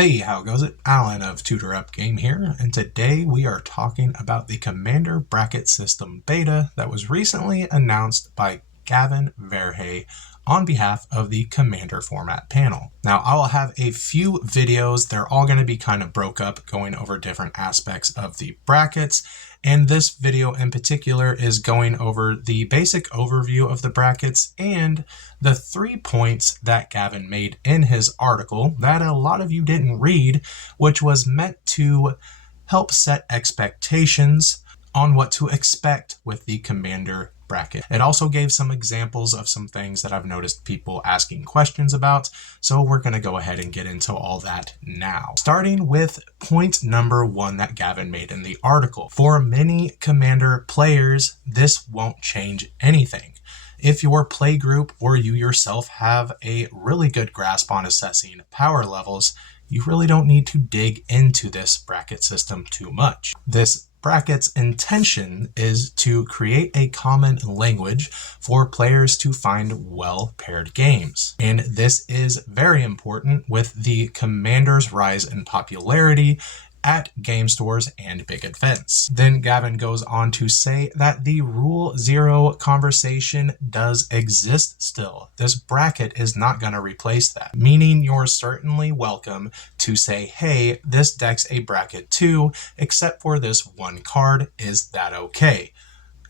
Hey, how goes it? Alan of Tutor Up Game here, and today we are talking about the Commander Bracket System beta that was recently announced by Gavin Verhey on behalf of the Commander Format panel. Now, I will have a few videos. They're all going to be kind of broke up, going over different aspects of the brackets. And this video in particular is going over the basic overview of the brackets and the 3 points that Gavin made in his article that a lot of you didn't read, which was meant to help set expectations on what to expect with the Commander bracket. It also gave some examples of some things that I've noticed people asking questions about, so we're going to go ahead and get into all that now. Starting with point number 1 that Gavin made in the article. For many Commander players, this won't change anything. If your play group or you yourself have a really good grasp on assessing power levels, you really don't need to dig into this bracket system too much. This bracket's intention is to create a common language for players to find well-paired games. And this is very important with the Commander's rise in popularity at game stores and big events. Then Gavin goes on to say that the Rule 0 conversation does exist still. This bracket is not going to replace that, meaning you're certainly welcome to say, hey, this deck's a bracket 2, except for this one card. Is that okay?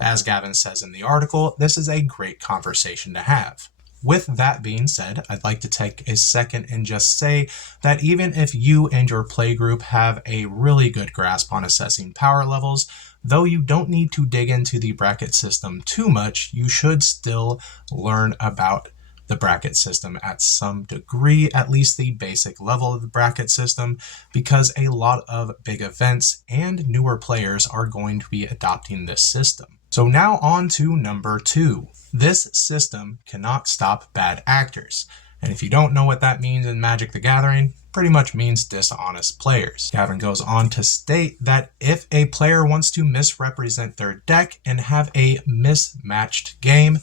As Gavin says in the article, this is a great conversation to have. With that being said, I'd like to take a second and just say that even if you and your playgroup have a really good grasp on assessing power levels, though you don't need to dig into the bracket system too much, you should still learn about the bracket system at some degree, at least the basic level of the bracket system, because a lot of big events and newer players are going to be adopting this system. So now on to number 2. This system cannot stop bad actors. And if you don't know what that means in Magic the Gathering, pretty much means dishonest players. Gavin goes on to state that if a player wants to misrepresent their deck and have a mismatched game,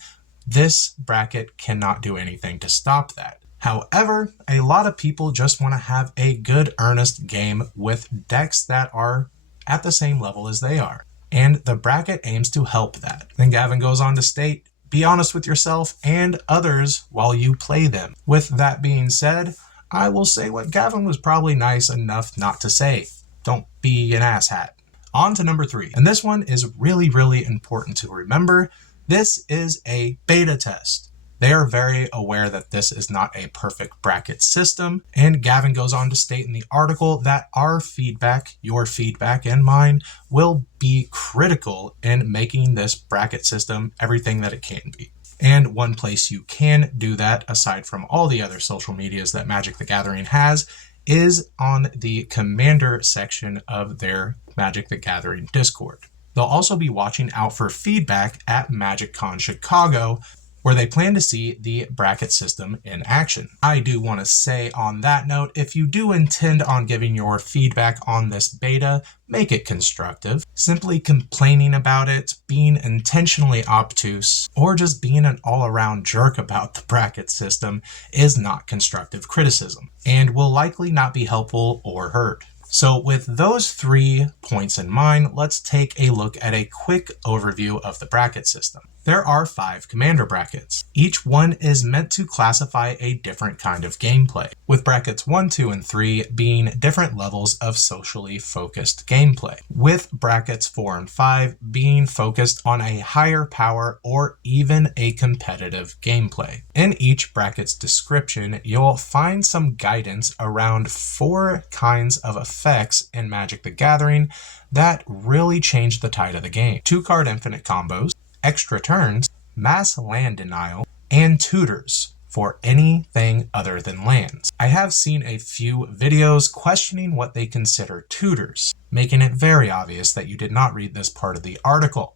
this bracket cannot do anything to stop that. However, a lot of people just want to have a good earnest game with decks that are at the same level as they are. And the bracket aims to help that. Then Gavin goes on to state, be honest with yourself and others while you play them. With that being said, I will say what Gavin was probably nice enough not to say. Don't be an asshat. On to number 3. And this one is really, really important to remember. This is a beta test. They are very aware that this is not a perfect bracket system, and Gavin goes on to state in the article that our feedback, your feedback and mine, will be critical in making this bracket system everything that it can be. And one place you can do that, aside from all the other social medias that Magic the Gathering has, is on the Commander section of their Magic the Gathering Discord. They'll also be watching out for feedback at MagicCon Chicago, where they plan to see the bracket system in action. I do want to say on that note, if you do intend on giving your feedback on this beta, make it constructive. Simply complaining about it, being intentionally obtuse, or just being an all-around jerk about the bracket system is not constructive criticism, and will likely not be helpful or heard. So with those 3 points in mind, let's take a look at a quick overview of the bracket system. There are 5 Commander brackets. Each one is meant to classify a different kind of gameplay, with brackets 1, 2, and 3 being different levels of socially focused gameplay, with brackets 4 and 5 being focused on a higher power or even a competitive gameplay. In each bracket's description, you'll find some guidance around 4 kinds of effects in Magic the Gathering that really change the tide of the game. 2-card infinite combos, extra turns, mass land denial, and tutors for anything other than lands. I have seen a few videos questioning what they consider tutors, making it very obvious that you did not read this part of the article.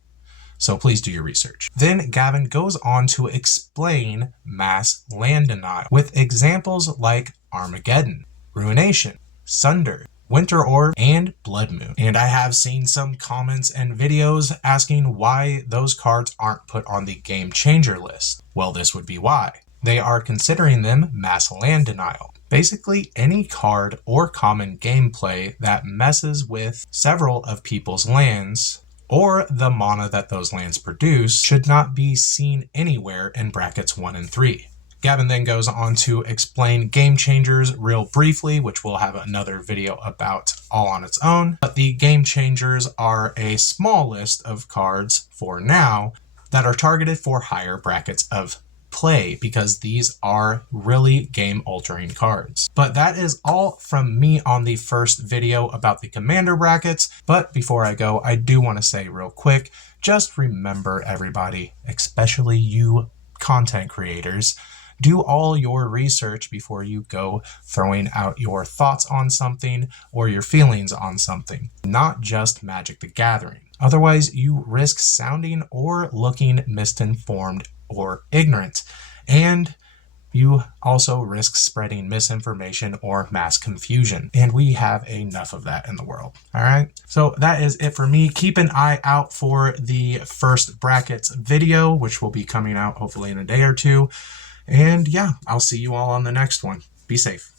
So please do your research. Then Gavin goes on to explain mass land denial with examples like Armageddon, Ruination, Sunder, Winter Orb, and Blood Moon. And I have seen some comments and videos asking why those cards aren't put on the Game Changer list. Well, this would be why. They are considering them mass land denial. Basically, any card or common gameplay that messes with several of people's lands or the mana that those lands produce should not be seen anywhere in brackets 1 and 3. Gavin then goes on to explain game changers real briefly, which we'll have another video about all on its own. But the game changers are a small list of cards for now that are targeted for higher brackets of play, because these are really game altering cards. But that is all from me on the first video about the commander brackets. But before I go, I do want to say real quick, just remember everybody, especially you content creators, do all your research before you go throwing out your thoughts on something or your feelings on something, not just Magic the Gathering. Otherwise, you risk sounding or looking misinformed or ignorant, and you also risk spreading misinformation or mass confusion, and we have enough of that in the world. All right, so that is it for me. Keep an eye out for the first brackets video, which will be coming out hopefully in a day or two, and yeah, I'll see you all on the next one. Be safe.